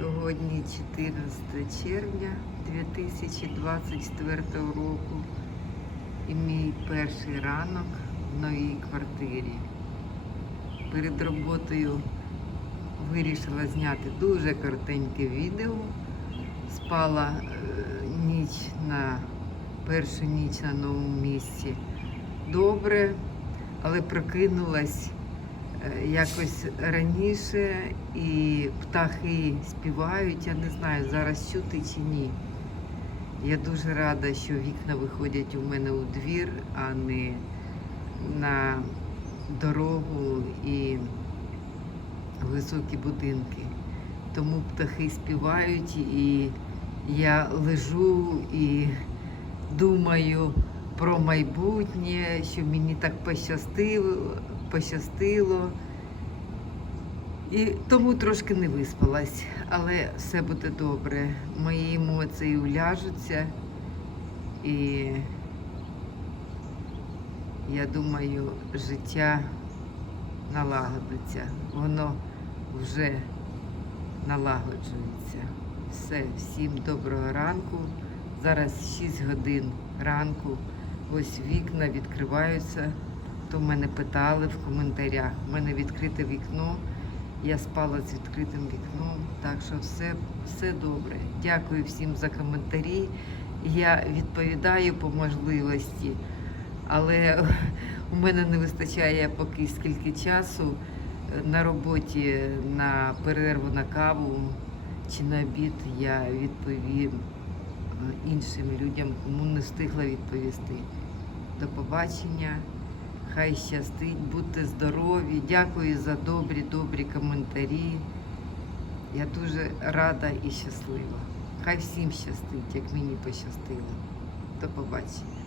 Сьогодні 14 червня 2024 року і мій перший ранок в новій квартирі. Перед роботою вирішила зняти дуже коротеньке відео. Спала е, ніч на першу ніч на новому місці. Добре, але прокинулась якось раніше і птахи співають. Я не знаю, зараз чути чи ні. Я дуже рада, що вікна виходять у мене у двір, а не на дорогу і високі будинки. Тому птахи співають, і я лежу і думаю про майбутнє, що мені так пощастило, пощастило. І тому трошки не виспалась, але все буде добре. Мої емоції уляжуться, і я думаю, життя налагодиться. Воно вже налагоджується. Все, всім доброго ранку. Зараз 6 годин ранку. Ось вікна відкриваються. То мене питали в коментарях. У мене відкрите вікно. Я спала з відкритим вікном, так що все, все добре. Дякую всім за коментарі. Я відповідаю по можливості, але у мене не вистачає поки скільки часу на роботі на перерву на каву чи на обід я відповім е, іншим людям, кому не встигла відповісти. До побачення. Хай щастить, будьте здорові. Дякую за добрі, добрі коментарі. Я дуже рада і щаслива. Хай всім щастить, як мені пощастило. До побачення.